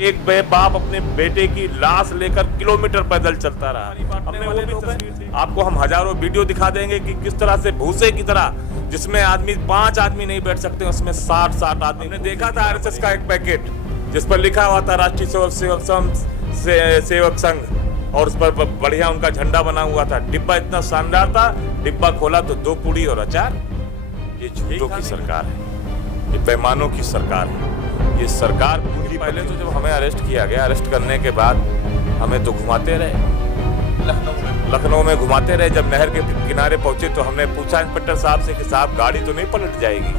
एक बाप अपने बेटे की लाश लेकर किलोमीटर पैदल चलता रहा। हमने वो भी तस्वीर आपको हम हजारों वीडियो दिखा देंगे कि किस तरह से भूसे की तरह, जिसमें आदमी 5 आदमी नहीं बैठ सकते, उसमें 60 आदमी। हमने देखा था आरएसएस का एक पैकेट जिस पर लिखा हुआ था राष्ट्रीय सेवक संघ, और उस पर बढ़िया उनका झंडा बना हुआ था। डिब्बा इतना शानदार था, डिब्बा खोला तो 2 पूड़ी और अचार। ये झूठों की सरकार है, ये बेईमानों की सरकार है। ये सरकार पूरी, पहले तो जब हमें अरेस्ट किया गया, अरेस्ट करने के बाद हमें तो घुमाते रहे, लखनऊ में घुमाते रहे। जब नहर के किनारे पहुंचे तो हमने पूछा इंस्पेक्टर साहब से कि साहब गाड़ी तो नहीं पलट जाएगी?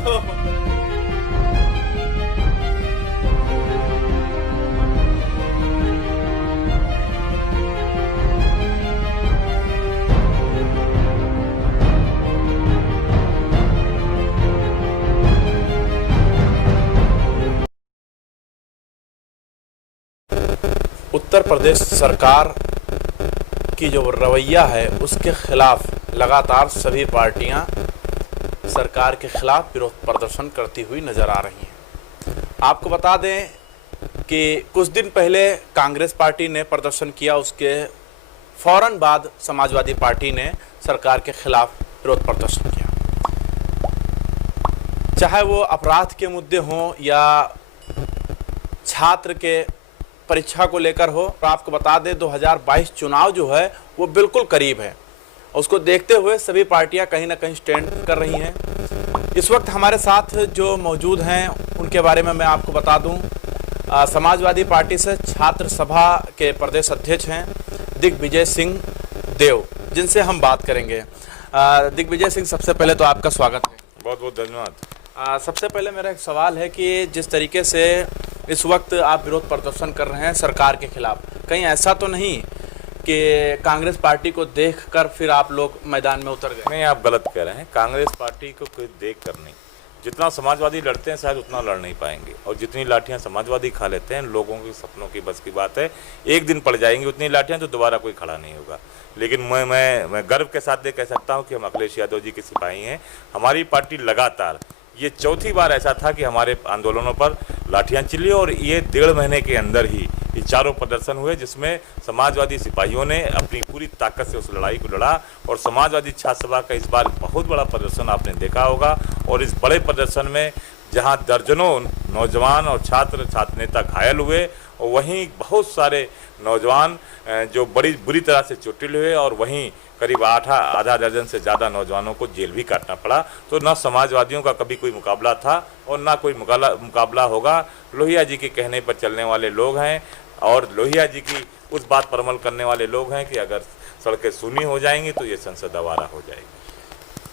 उत्तर प्रदेश सरकार की जो रवैया है उसके खिलाफ लगातार सभी पार्टियां सरकार के खिलाफ विरोध प्रदर्शन करती हुई नज़र आ रही हैं। आपको बता दें कि कुछ दिन पहले कांग्रेस पार्टी ने प्रदर्शन किया, उसके फौरन बाद समाजवादी पार्टी ने सरकार के खिलाफ विरोध प्रदर्शन किया। चाहे वो अपराध के मुद्दे हों या छात्र के परीक्षा को लेकर हो। आपको बता दें 2022 चुनाव जो है वो बिल्कुल करीब है, उसको देखते हुए सभी पार्टियां कहीं ना कहीं स्टैंड कर रही हैं। इस वक्त हमारे साथ जो मौजूद हैं उनके बारे में मैं आपको बता दूं। समाजवादी पार्टी से छात्र सभा के प्रदेश अध्यक्ष हैं दिग्विजय सिंह देव, जिनसे हम बात करेंगे। दिग्विजय सिंह, सबसे पहले तो आपका स्वागत है। बहुत बहुत धन्यवाद। सबसे पहले मेरा एक सवाल है कि जिस तरीके से इस वक्त आप विरोध प्रदर्शन कर रहे हैं सरकार के खिलाफ, कहीं ऐसा तो नहीं कि कांग्रेस पार्टी को देखकर फिर आप लोग मैदान में उतर गए? नहीं, आप गलत कह रहे हैं। कांग्रेस पार्टी को कोई देख कर नहीं, जितना समाजवादी लड़ते हैं शायद उतना लड़ नहीं पाएंगे, और जितनी लाठियां समाजवादी खा लेते हैं, लोगों के सपनों की बस की बात है। एक दिन पड़ जाएंगी उतनी लाठियां तो दोबारा कोई खड़ा नहीं होगा। लेकिन मैं गर्व के साथ ये कह सकता हूं कि हम अखिलेश यादव जी के सिपाही हैं। हमारी पार्टी लगातार, ये चौथी बार ऐसा था कि हमारे आंदोलनों पर लाठियां चली, और ये 1.5 महीने के अंदर ही ये चारों प्रदर्शन हुए जिसमें समाजवादी सिपाहियों ने अपनी पूरी ताकत से उस लड़ाई को लड़ा। और समाजवादी छात्र सभा का इस बार बहुत बड़ा प्रदर्शन आपने देखा होगा, और इस बड़े प्रदर्शन में जहां दर्जनों नौजवान और छात्र नेता घायल हुए, और वहीं बहुत सारे नौजवान जो बड़ी बुरी तरह से चोटिल हुए, और वहीं करीब आधा दर्जन से ज़्यादा नौजवानों को जेल भी काटना पड़ा। तो ना समाजवादियों का कभी कोई मुकाबला था और ना कोई मुकाबला होगा। लोहिया जी के कहने पर चलने वाले लोग हैं, और लोहिया जी की उस बात पर अमल करने वाले लोग हैं कि अगर सड़कें सूनी हो जाएंगी तो ये संसद आवारा हो जाएगी।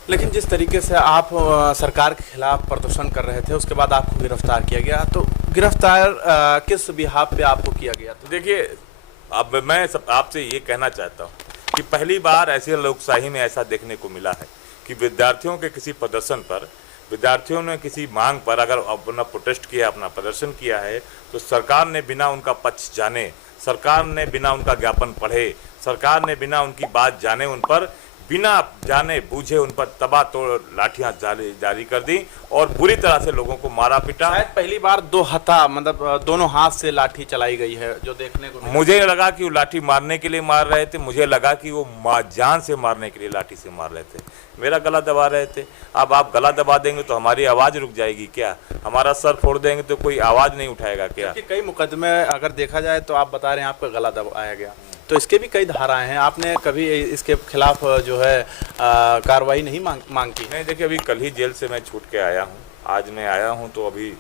लेकिन जिस तरीके से आप सरकार के खिलाफ प्रदर्शन कर रहे थे, उसके बाद आपको गिरफ्तार किया गया, तो गिरफ्तार किस बिहाफ पे आपको किया गया? तो देखिए, अब मैं आपसे ये कहना चाहता हूँ कि पहली बार ऐसे लोकशाही में ऐसा देखने को मिला है कि विद्यार्थियों के किसी प्रदर्शन पर, विद्यार्थियों ने किसी मांग पर अगर अपना प्रोटेस्ट किया, अपना प्रदर्शन किया है, तो सरकार ने बिना उनका पक्ष जाने, सरकार ने बिना उनका ज्ञापन पढ़े, सरकार ने बिना उनकी बात जाने उन पर बिना जाने बूझे उन पर तबातोड़ लाठियां जारी कर दी, और बुरी तरह से लोगों को मारा पीटा। शायद पहली बार 2 हथा, मतलब दोनों हाथ से लाठी चलाई गई है जो देखने को मिला। मुझे लगा कि वो लाठी मारने के लिए मार रहे थे, मुझे लगा कि वो जान से मारने के लिए लाठी से मार रहे थे। मेरा गला दबा रहे थे। अब आप गला दबा देंगे तो हमारी आवाज़ रुक जाएगी क्या? हमारा सर फोड़ देंगे तो कोई आवाज़ नहीं उठाएगा क्या? कई मुकदमे अगर देखा जाए तो आप बता रहे हैं आपका गला दबाया गया, तो इसके भी कई धाराएं हैं। आपने कभी इसके खिलाफ जो है कार्रवाई नहीं मांग की? नहीं, देखिए, अभी कल ही जेल से मैं छूट के आया हूँ। आज मैं आया हूँ तो अभी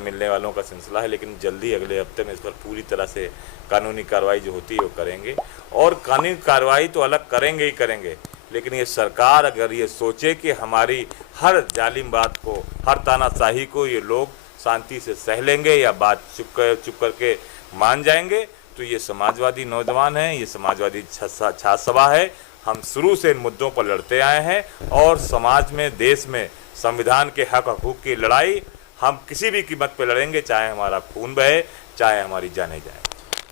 मिलने वालों का सिलसिला है, लेकिन जल्दी अगले हफ्ते में इस पर पूरी तरह से कानूनी कार्रवाई जो होती है वो करेंगे। और कानूनी कार्रवाई तो अलग करेंगे ही करेंगे, लेकिन ये सरकार अगर ये सोचे कि हमारी हर जालिम बात को, हर तानाशाही को ये लोग शांति से सह लेंगे या बात चुप करके मान जाएंगे, तो ये समाजवादी नौजवान हैं, ये समाजवादी छात्र सभा है। हम शुरू से इन मुद्दों पर लड़ते आए हैं, और समाज में, देश में संविधान के हक हकूक़ की लड़ाई हम किसी भी कीमत पर लड़ेंगे, चाहे हमारा खून बहे, चाहे हमारी जाने जाए।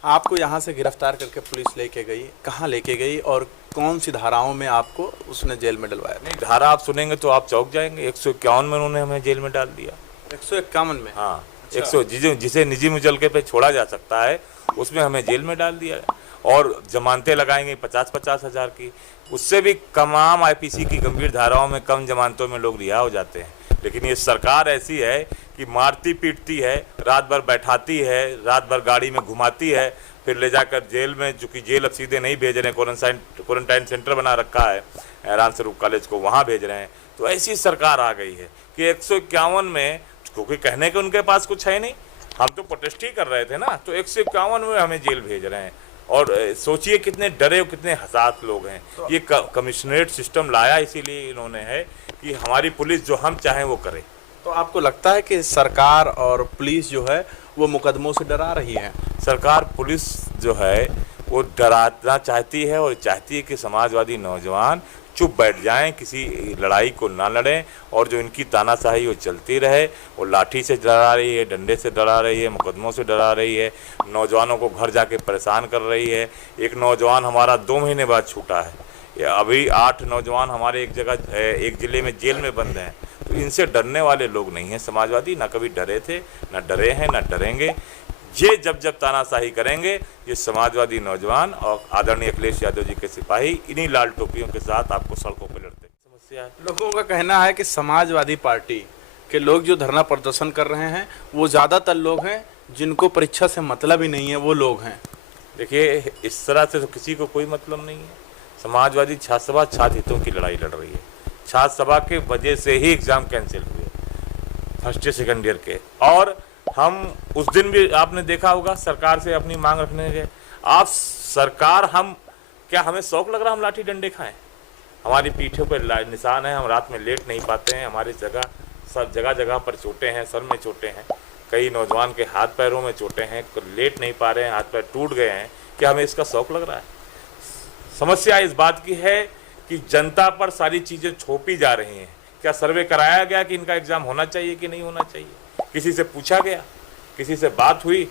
आपको यहाँ से गिरफ्तार करके पुलिस लेके गई, कहाँ लेके गई और कौन सी धाराओं में आपको उसने जेल में डलवाया? नहीं, धारा आप सुनेंगे तो आप चौंक जाएंगे। 151 में उन्होंने हमें जेल में डाल दिया। 151 में? हाँ। जिसे निजी मुचलके पे छोड़ा जा सकता है उसमें हमें जेल में डाल दिया है और जमानतें लगाएंगे 50-50 हज़ार की। उससे भी तमाम आईपीसी की गंभीर धाराओं में कम जमानतों में लोग रिहा हो जाते हैं। लेकिन ये सरकार ऐसी है कि मारती पीटती है, रात भर बैठाती है, रात भर गाड़ी में घुमाती है, फिर ले जाकर जेल में, चूँकि जेल अब सीधे नहीं भेज रहे हैं, क्वारंटाइन सेंटर बना रखा है हैरान स्वरूप कॉलेज को, वहाँ भेज रहे हैं। तो ऐसी सरकार आ गई है कि 151 में, क्योंकि कहने के उनके पास कुछ है नहीं, हम तो प्रोटेस्ट ही कर रहे थे ना, तो 151 में हमें जेल भेज रहे हैं। और सोचिए कितने डरे और कितने हसास लोग हैं। ये कमिश्नरेट सिस्टम लाया इसीलिए इन्होंने है कि हमारी पुलिस जो हम चाहें वो करे। तो आपको लगता है कि सरकार और पुलिस जो है वो मुकदमों से डरा रही है? सरकार पुलिस जो है वो डराना चाहती है और चाहती है कि समाजवादी नौजवान चुप बैठ जाएं, किसी लड़ाई को ना लड़ें, और जो इनकी तानाशाही वो चलती रहे। वो लाठी से डरा रही है, डंडे से डरा रही है, मुकदमों से डरा रही है, नौजवानों को घर जाके परेशान कर रही है। एक नौजवान हमारा 2 महीने बाद छूटा है, अभी 8 नौजवान हमारे एक ज़िले में जेल में बंद हैं। तो इनसे डरने वाले लोग नहीं हैं समाजवादी, ना कभी डरे थे, ना डरे हैं, ना डरेंगे। ये जब तानाशाही करेंगे, ये समाजवादी नौजवान और आदरणीय अखिलेश यादव जी के सिपाही इन्हीं लाल टोपियों के साथ आपको सड़कों पर लड़ते समस्या है। लोगों का कहना है कि समाजवादी पार्टी के लोग जो धरना प्रदर्शन कर रहे हैं वो ज़्यादातर लोग हैं जिनको परीक्षा से मतलब ही नहीं है, वो लोग हैं। देखिए, इस तरह से तो किसी को कोई मतलब नहीं है। समाजवादी छात्र सभा छात्र हितों की लड़ाई लड़ रही है। छात्र सभा के वजह से ही एग्ज़ाम कैंसिल हुए फर्स्ट ईयर सेकेंड ईयर के, और हम उस दिन भी आपने देखा होगा सरकार से अपनी मांग रखने गए। आप सरकार, हम क्या, हमें शौक लग रहा हम लाठी डंडे खाएं? हमारी पीठों पर निशान है, हम रात में लेट नहीं पाते हैं, हमारी सब जगह पर चोटें हैं, सर में चोटें हैं, कई नौजवान के हाथ पैरों में चोटें हैं, लेट नहीं पा रहे हैं, हाथ पैर टूट गए हैं। क्या हमें इसका शौक लग रहा है? समस्या इस बात की है कि जनता पर सारी चीज़ें थोपी जा रही हैं। क्या सर्वे कराया गया कि इनका एग्ज़ाम होना चाहिए कि नहीं होना चाहिए? किसी से पूछा गया? किसी से बात हुई?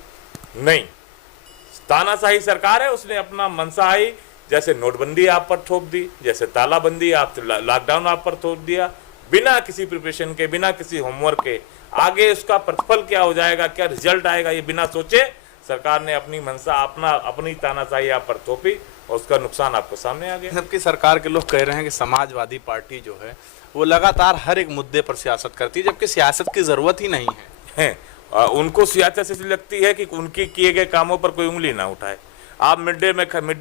नहीं। तानाशाही सरकार है, उसने अपना मनसाही, जैसे नोटबंदी आप पर थोप दी, जैसे तालाबंदी, आप लॉकडाउन आप पर थोप दिया, बिना किसी प्रिपरेशन के, बिना किसी होमवर्क के। आगे उसका प्रतिफल क्या हो जाएगा, क्या रिजल्ट आएगा, ये बिना सोचे सरकार ने अपनी मनसा, अपनी तानाशाही आप पर थोपी और उसका नुकसान आपको सामने आ गया। जबकि सरकार के लोग कह रहे हैं कि समाजवादी पार्टी जो है वो लगातार हर एक मुद्दे पर सियासत करती है, जबकि सियासत की ज़रूरत ही नहीं है। उनको सियासत से लगती है कि उनके किए गए कामों पर कोई उंगली ना उठाए। आप मिड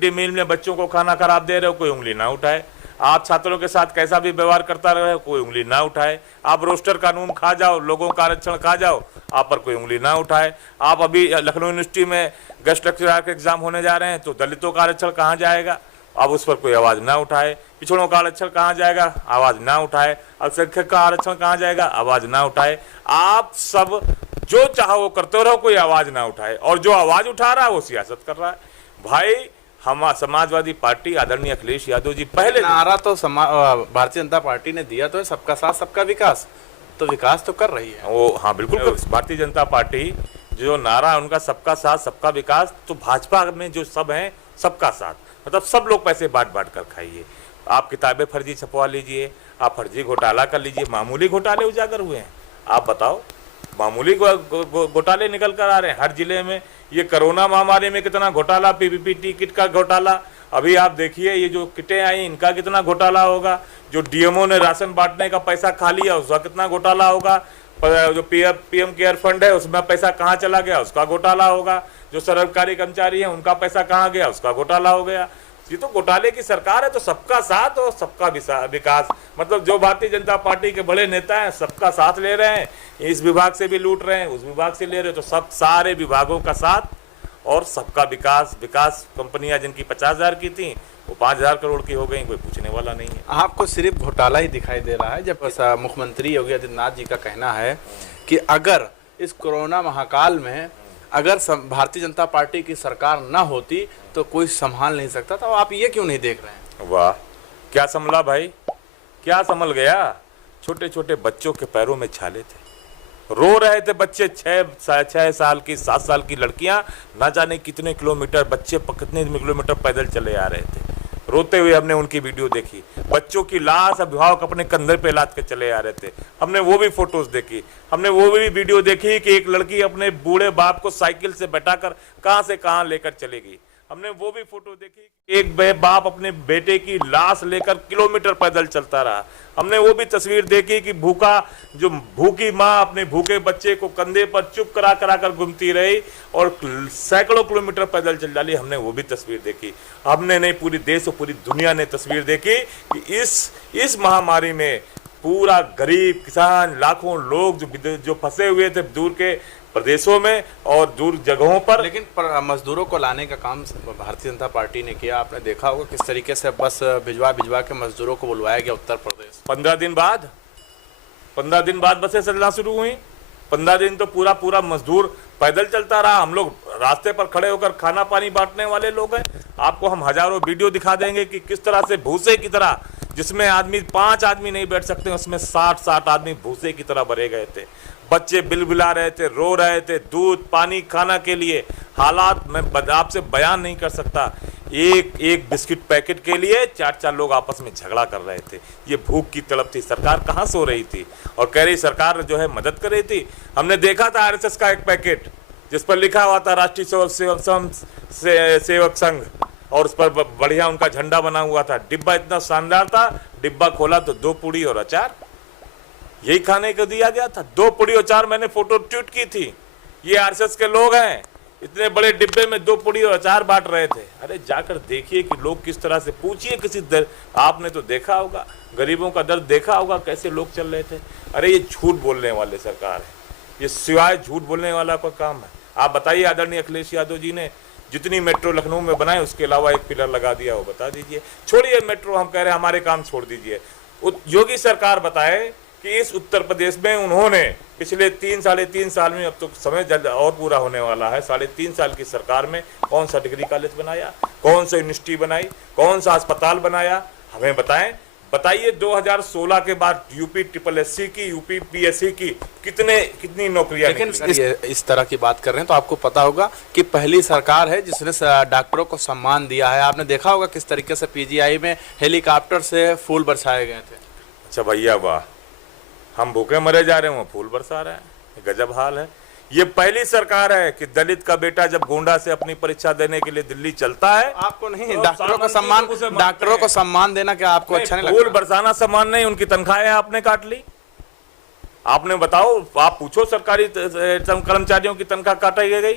डे मील में बच्चों को खाना खराब दे रहे हो, कोई उंगली ना उठाए। आप छात्रों के साथ कैसा भी व्यवहार करता रहे, कोई उंगली ना उठाए। आप रोस्टर कानून खा जाओ, लोगों का आरक्षण खा जाओ, आप पर कोई उंगली ना उठाए। आप अभी लखनऊ यूनिवर्सिटी में गेस्ट लेक्चरर के एग्जाम होने जा रहे हैं, तो दलितों का आरक्षण कहाँ जाएगा, अब उस पर कोई आवाज़ ना उठाए। पिछड़ों का आरक्षण कहाँ जाएगा, आवाज़ ना उठाए। अल्पसंख्यक का आरक्षण कहाँ जाएगा, आवाज़ ना उठाए। आप सब जो चाहो वो करते रहो, कोई आवाज़ ना उठाए, और जो आवाज़ उठा रहा है वो सियासत कर रहा है। भाई, हम समाजवादी पार्टी आदरणीय अखिलेश यादव जी पहले नारा तो भारतीय जनता पार्टी ने दिया तो है, सबका साथ सबका विकास, तो विकास तो कर रही है वो। हाँ बिल्कुल, भारतीय जनता पार्टी जो नारा है उनका सबका साथ सबका विकास, तो भाजपा में जो सब हैं सबका साथ, मतलब सब लोग पैसे बांट कर खाइए। आप किताबें फर्जी छपवा लीजिए, आप फर्जी घोटाला कर लीजिए, मामूली घोटाले उजागर हुए हैं। आप बताओ, मामूली घोटाले निकल कर आ रहे हैं हर जिले में। ये कोरोना महामारी में कितना घोटाला, पीपीपी किट का घोटाला, अभी आप देखिए ये जो किटें आई इनका कितना घोटाला होगा। जो डीएमओ ने राशन बांटने का पैसा खा लिया उसका कितना घोटाला होगा। जो पीएम केयर फंड है उसमें पैसा कहाँ चला गया उसका घोटाला होगा। जो सरकारी कर्मचारी हैं उनका पैसा कहाँ गया उसका घोटाला हो गया। ये तो घोटाले की सरकार है। तो सबका साथ और सबका विकास, मतलब जो भारतीय जनता पार्टी के बड़े नेता हैं सबका साथ ले रहे हैं, इस विभाग से भी लूट रहे हैं, उस विभाग से ले रहे हैं, तो सब सारे विभागों का साथ और सबका विकास। कंपनियां जिनकी 50,000 की थी वो 5,000 करोड़ की हो गई, कोई पूछने वाला नहीं है। आपको सिर्फ घोटाला ही दिखाई दे रहा है, जब मुख्यमंत्री योगी आदित्यनाथ जी का कहना है कि अगर इस कोरोना महाकाल में अगर भारतीय जनता पार्टी की सरकार ना होती तो कोई संभाल नहीं सकता था। तो आप ये क्यों नहीं देख रहे हैं? वाह, क्या संभला भाई, क्या संभल गया। छोटे छोटे बच्चों के पैरों में छाले थे, रो रहे थे बच्चे। 6 साल की 7 साल की लड़कियां ना जाने कितने किलोमीटर, बच्चे कितने किलोमीटर पैदल चले आ रहे थे। रोते हुए हमने उनकी वीडियो देखी। बच्चों की लाश अभिभावक अपने कंधे पे लाद के चले आ रहे थे, हमने वो भी फोटोज देखी। हमने वो भी वीडियो देखी कि एक लड़की अपने बूढ़े बाप को साइकिल से बैठाकर कहां से कहां लेकर चलेगी। हमने वो भी फोटो देखी, एक बाप अपने बेटे की लाश लेकर किलोमीटर पैदल चलता रहा। हमने वो भी तस्वीर देखी कि भूखी माँ अपने भूखे बच्चे को कंधे पर चुप करा कर घूमती रही और सैकड़ों किलोमीटर पैदल चल डाली। हमने वो भी तस्वीर देखी। हमने नहीं, पूरी देश और पूरी दुनिया ने तस्वीर देखी कि इस महामारी में पूरा गरीब किसान, लाखों लोग जो फंसे हुए थे दूर के प्रदेशों में और दूर जगहों पर। लेकिन मजदूरों को लाने का काम भारतीय जनता पार्टी ने किया। आपने देखा होगा किस तरीके से बस भिजवा के मजदूरों को बुलवाया गया उत्तर प्रदेश। 15 दिन बाद बसें चलना शुरू हुई। 15 दिन तो पूरा मजदूर पैदल चलता रहा। हम लोग रास्ते पर खड़े होकर खाना पानी बांटने वाले लोग हैं। आपको हम हजारों वीडियो दिखा देंगे कि किस तरह से भूसे की तरह, जिसमें 5 आदमी नहीं बैठ सकते, उसमें 60 आदमी भूसे की तरह भरे गए थे। बच्चे बिलबिला रहे थे, रो रहे थे, दूध पानी खाना के लिए। हालात मैं आपसे बयान नहीं कर सकता। एक बिस्किट पैकेट के लिए 4 लोग आपस में झगड़ा कर रहे थे। ये भूख की तड़प थी। सरकार कहाँ सो रही थी और कह रही सरकार जो है मदद कर रही थी। हमने देखा था आरएसएस का एक पैकेट जिस पर लिखा हुआ था राष्ट्रीय सेवक संघ और उस पर बढ़िया उनका झंडा बना हुआ था। डिब्बा इतना शानदार था, डिब्बा खोला तो 2 पूड़ी और अचार यही खाने को दिया गया था। 2 पूड़ी और अचार मैंने फोटो ट्वीट की थी। ये आरएसएस के लोग हैं, इतने बड़े डिब्बे में 2 पूड़ी और अचार बांट रहे थे। अरे जाकर देखिए कि लोग किस तरह से, पूछिए आपने तो देखा होगा, गरीबों का दर्द देखा होगा, कैसे लोग चल रहे थे। अरे ये झूठ बोलने वाले सरकार है, ये सिवाय झूठ बोलने वाला का काम है। आप बताइए, आदरणीय अखिलेश यादव जी ने जितनी मेट्रो लखनऊ में बनाए उसके अलावा एक पिलर लगा दिया, वो बता दीजिए। छोड़िए मेट्रो, हम कह रहे हैं हमारे काम छोड़ दीजिए। योगी सरकार बताए कि इस उत्तर प्रदेश में उन्होंने पिछले 3-3.5 साल में, अब तो समय जल्द और पूरा होने वाला है, 3.5 साल की सरकार में कौन सा डिग्री कॉलेज बनाया, कौन सा यूनिवर्सिटी बनाई, कौन सा अस्पताल बनाया, हमें बताइए। 2016 के बाद यूपी SSC की, यूपी PSC की कितनी नौकरियां। लेकिन इस तरह की बात कर रहे हैं तो आपको पता होगा कि पहली सरकार है जिसने डॉक्टरों को सम्मान दिया है। आपने देखा होगा किस तरीके से PGI में हेलीकॉप्टर से फूल बरसाए गए थे। अच्छा भैया वाह, हम भूखे मरे जा रहे हैं, वो फूल बरसा रहे हैं, गजब हाल है। ये पहली सरकार है कि दलित का बेटा जब गोंडा से अपनी परीक्षा देने के लिए दिल्ली चलता है। आपको नहीं, डॉक्टरों को सम्मान देना क्या आपको अच्छा नहीं लगता? फूल बरसाना सम्मान नहीं, उनकी तनख्वाहें आपने काट ली। आपने बताओ, आप पूछो सरकारी कर्मचारियों की तनख्वाह काटी गई।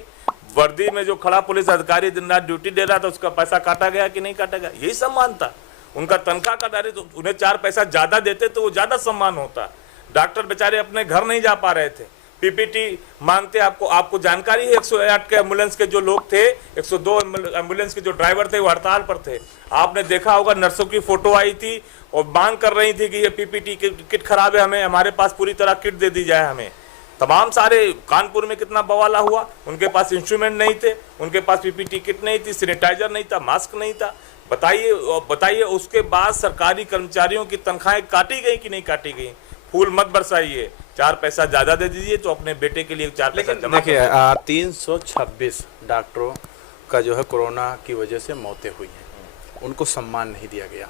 वर्दी में जो खड़ा पुलिस अधिकारी दिन रात ड्यूटी दे रहा था, उसका पैसा काटा गया कि नहीं काटा गया? यही सम्मान था। उनका तनख्वाह काटा रहे तो उन्हें 4 पैसा ज्यादा देते तो वो ज्यादा सम्मान होता। डॉक्टर बेचारे अपने घर नहीं जा पा रहे थे, PPT मांगते। आपको जानकारी है 108 के एम्बुलेंस के जो लोग थे, 102 एम्बुलेंस के जो ड्राइवर थे वो हड़ताल पर थे। आपने देखा होगा नर्सों की फोटो आई थी और मांग कर रही थी कि ये PPT किट खराब है, हमारे पास पूरी तरह किट दे दी जाए हमें। तमाम सारे कानपुर में कितना बवाला हुआ, उनके पास इंस्ट्रूमेंट नहीं थे, उनके पास PPT किट नहीं थी, सैनिटाइजर नहीं था, मास्क नहीं था। बताइए उसके बाद सरकारी कर्मचारियों की तनख्वाहें काटी गई कि नहीं काटी गई? फूल मत बरसाइए, 4 पैसा ज्यादा दे दीजिए तो अपने बेटे के लिए 4 पैसा जमा। देखिए 326 डॉक्टरों का जो है कोरोना की वजह से मौतें हुई हैं, उनको सम्मान नहीं दिया गया,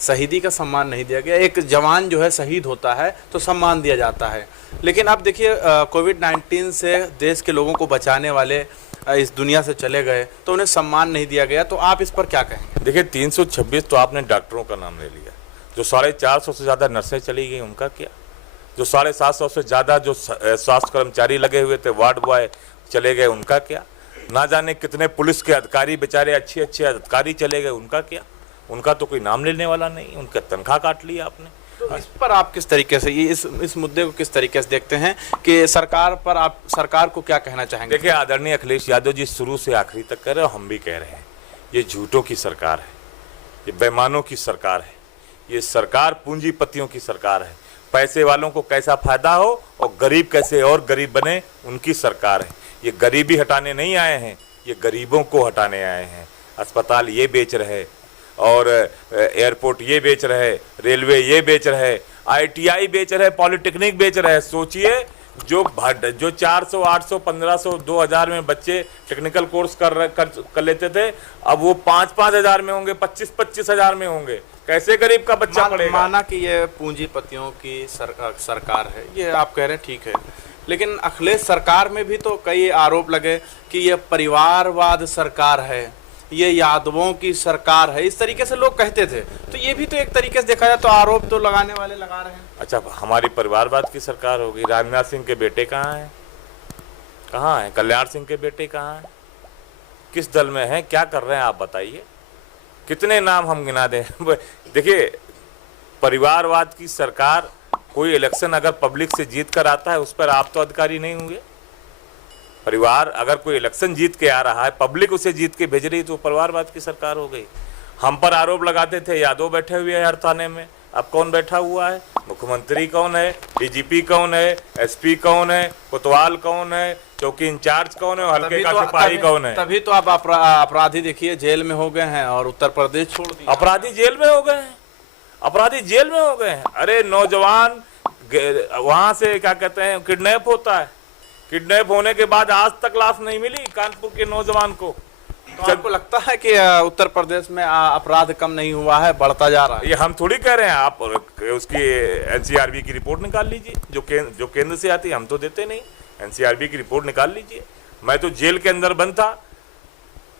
शहीदी का सम्मान नहीं दिया गया। एक जवान जो है शहीद होता है तो सम्मान दिया जाता है, लेकिन अब देखिए कोविड-19 से देश के लोगों को बचाने वाले इस दुनिया से चले गए तो उन्हें सम्मान नहीं दिया गया, तो आप इस पर क्या कहेंगे? देखिए 326 तो आपने डॉक्टरों का नाम ले लिया, जो 450 से ज़्यादा नर्सें चली गई उनका क्या, जो 750 से ज़्यादा जो स्वास्थ्य कर्मचारी लगे हुए थे, वार्ड बॉय चले गए उनका क्या, ना जाने कितने पुलिस के अधिकारी बेचारे अच्छे अधिकारी चले गए उनका क्या, उनका तो कोई नाम लेने वाला नहीं, उनका तनख्वाह काट लिया आपने। तो इस पर आप किस तरीके से इस मुद्दे को किस तरीके से देखते हैं कि सरकार को क्या कहना चाहेंगे? देखिए आदरणीय अखिलेश यादव जी शुरू से आखिरी तक कह रहे हो, हम भी कह रहे हैं, ये झूठों की सरकार है, ये बेईमानों की सरकार है, ये सरकार पूंजीपतियों की सरकार है। पैसे वालों को कैसा फायदा हो और गरीब कैसे और गरीब बने, उनकी सरकार है। ये गरीबी हटाने नहीं आए हैं, ये गरीबों को हटाने आए हैं। अस्पताल ये बेच रहे और एयरपोर्ट ये बेच रहे, रेलवे ये बेच रहे, ITI बेच रहे, पॉलिटेक्निक बेच रहे। सोचिए जो 400, 800, 1500, 2000 में बच्चे टेक्निकल कोर्स कर लेते थे, अब वो 5-5 हजार में होंगे, 25-25 हजार में होंगे। कैसे गरीब का बच्चा पढ़ेगा? माना कि ये पूंजीपतियों की सरकार है, ये आप कह रहे हैं, ठीक है, लेकिन अखिलेश सरकार में भी तो कई आरोप लगे कि ये परिवारवाद सरकार है, ये यादवों की सरकार है, इस तरीके से लोग कहते थे। तो ये भी तो एक तरीके से देखा जाए तो आरोप तो लगाने वाले लगा रहे हैं। अच्छा, हमारी परिवारवाद की सरकार होगी। राजनाथ सिंह के बेटे कहाँ हैं? कहाँ हैं? कल्याण सिंह के बेटे कहाँ हैं? किस दल में हैं? क्या कर रहे हैं आप बताइए? कितने नाम हम गिना दें? देखिए, परिवारवाद की सरकार, कोई इलेक्शन अगर पब्लिक से जीत कर आता है उस पर आप तो अधिकारी नहीं होंगे। परिवार अगर कोई इलेक्शन जीत के आ रहा है, पब्लिक उसे जीत के भेज रही, तो परिवारवाद की सरकार हो गई। हम पर आरोप लगाते थे यादव बैठे हुए हैं हर थाने में, अब कौन बैठा हुआ है? मुख्यमंत्री कौन है? डीजीपी कौन है? एसपी कौन है? कोतवाल कौन है? चौकी इंचार्ज कौन है? हल्के का सिपाही कौन है? तभी तो आप अपराधी देखिए जेल में हो गए हैं और उत्तर प्रदेश छोड़ दिया। अपराधी जेल में हो गए हैं, अपराधी जेल में हो गए हैं। अरे नौजवान वहां से क्या कहते हैं, किडनैप होता है, किडनैप होने के बाद आज तक लाश नहीं मिली कानपुर के नौजवान को। तो आपको लगता है कि उत्तर प्रदेश में अपराध कम नहीं हुआ है, बढ़ता जा रहा है? ये हम थोड़ी कह रहे हैं, आप उसकी एनसीआरबी की रिपोर्ट निकाल लीजिए, जो केंद्र से आती है, हम तो देते नहीं। एनसीआरबी की रिपोर्ट निकाल लीजिए। मैं तो जेल के अंदर बंद था,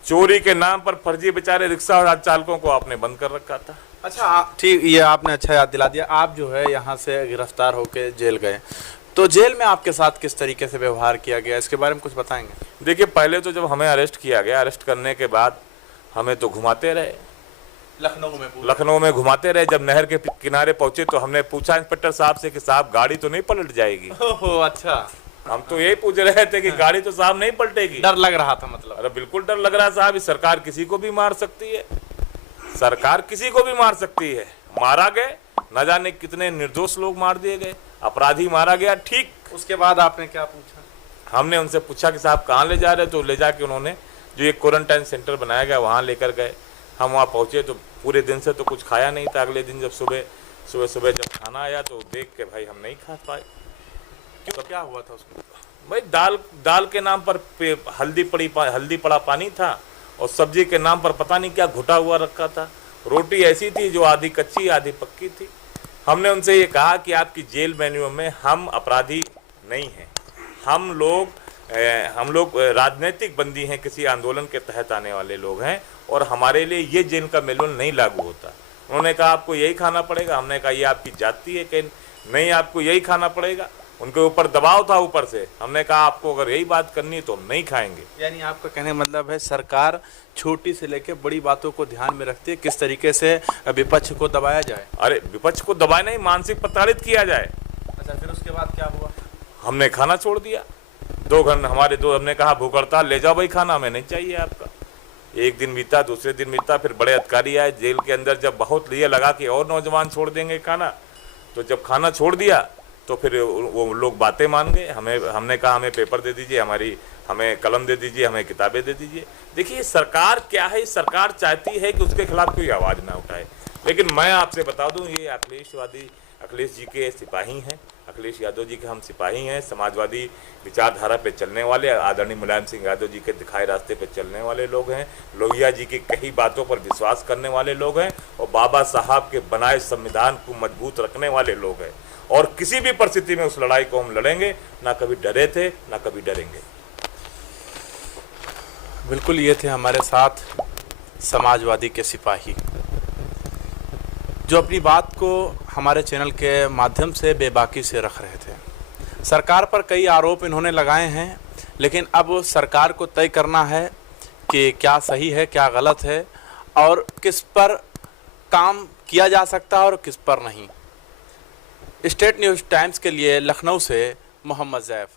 चोरी के नाम पर फर्जी बेचारे रिक्शा चालकों को आपने बंद कर रखा था। अच्छा, ठीक, ये आपने अच्छा याद दिला दिया। आप जो है यहाँ से गिरफ्तार होकर जेल गए, तो जेल में आपके साथ किस तरीके से व्यवहार किया गया, इसके बारे में कुछ बताएंगे? देखिए, पहले तो जब हमें अरेस्ट किया गया, अरेस्ट करने के बाद हमें तो घुमाते रहे, लखनऊ में घुमाते रहे। जब नहर के किनारे पहुंचे तो हमने पूछा इंस्पेक्टर साहब से कि साहब गाड़ी तो नहीं पलट जाएगी? ओहो, अच्छा। हम तो यही पूछ रहे थे कि गाड़ी तो साहब नहीं पलटेगी। डर लग रहा था मतलब? अरे बिल्कुल डर लग रहा साहब, इस सरकार किसी को भी मार सकती है, सरकार किसी को भी मार सकती है। मारा गए, न जाने कितने निर्दोष लोग मार दिए गए, अपराधी मारा गया। ठीक, उसके बाद आपने क्या पूछा? हमने उनसे पूछा कि साहब कहाँ ले जा रहे, तो ले जाके उन्होंने जो एक क्वारंटाइन सेंटर बनाया गया वहाँ लेकर गए। हम वहाँ पहुँचे तो पूरे दिन से तो कुछ खाया नहीं था। अगले दिन जब सुबह जब खाना आया तो देख के भाई हम नहीं खा पाए। तो क्या हुआ था उसमें? भाई दाल के नाम पर हल्दी पड़ा पानी था, और सब्जी के नाम पर पता नहीं क्या घुटा हुआ रखा था। रोटी ऐसी थी जो आधी कच्ची आधी पक्की थी। हमने उनसे ये कहा कि आपकी जेल मेन्यू में हम अपराधी नहीं हैं, हम लोग राजनीतिक बंदी हैं, किसी आंदोलन के तहत आने वाले लोग हैं, और हमारे लिए ये जेल का मेन्यू नहीं लागू होता। उन्होंने कहा आपको यही खाना पड़ेगा। हमने कहा ये आपकी जाति है कि नहीं, आपको यही खाना पड़ेगा। उनके ऊपर दबाव था ऊपर से। हमने कहा आपको अगर यही बात करनी है तो हम नहीं खाएंगे। यानी आपका कहने का मतलब है सरकार छोटी से लेकर बड़ी बातों को ध्यान में रखती है, किस तरीके से विपक्ष को दबाया जाए। अरे विपक्ष को दबाए नहीं, मानसिक प्रताड़ित किया जाए। अच्छा, फिर उसके बाद क्या हुआ? हमने खाना छोड़ दिया। 2 घंटे हमने कहा भूख हड़ताल, ले जाओ भाई खाना, हमें नहीं चाहिए आपका। एक दिन बीता, दूसरे दिन बीता, फिर बड़े अधिकारी आए जेल के अंदर। जब बहुत लिए लगा कि और नौजवान छोड़ देंगे खाना, तो जब खाना छोड़ दिया तो फिर वो लोग बातें मान गए। हमने कहा हमें पेपर दे दीजिए, हमें कलम दे दीजिए, हमें किताबें दे दीजिए। देखिए सरकार क्या है, सरकार चाहती है कि उसके खिलाफ कोई आवाज़ ना उठाए। लेकिन मैं आपसे बता दूं, ये अखिलेश जी के सिपाही हैं, अखिलेश यादव जी के हम सिपाही हैं। समाजवादी विचारधारा पे चलने वाले, आदरणीय मुलायम सिंह यादव जी के दिखाए रास्ते पे चलने वाले लोग हैं, लोहिया जी की कई बातों पर विश्वास करने वाले लोग हैं, और बाबा साहब के बनाए संविधान को मजबूत रखने वाले लोग हैं। और किसी भी परिस्थिति में उस लड़ाई को हम लड़ेंगे, ना कभी डरे थे ना कभी डरेंगे। बिल्कुल, ये थे हमारे साथ समाजवादी के सिपाही, जो अपनी बात को हमारे चैनल के माध्यम से बेबाकी से रख रहे थे। सरकार पर कई आरोप इन्होंने लगाए हैं, लेकिन अब सरकार को तय करना है कि क्या सही है क्या गलत है, और किस पर काम किया जा सकता है और किस पर नहीं। स्टेट न्यूज़ टाइम्स के लिए लखनऊ से मोहम्मद ज़ैफ।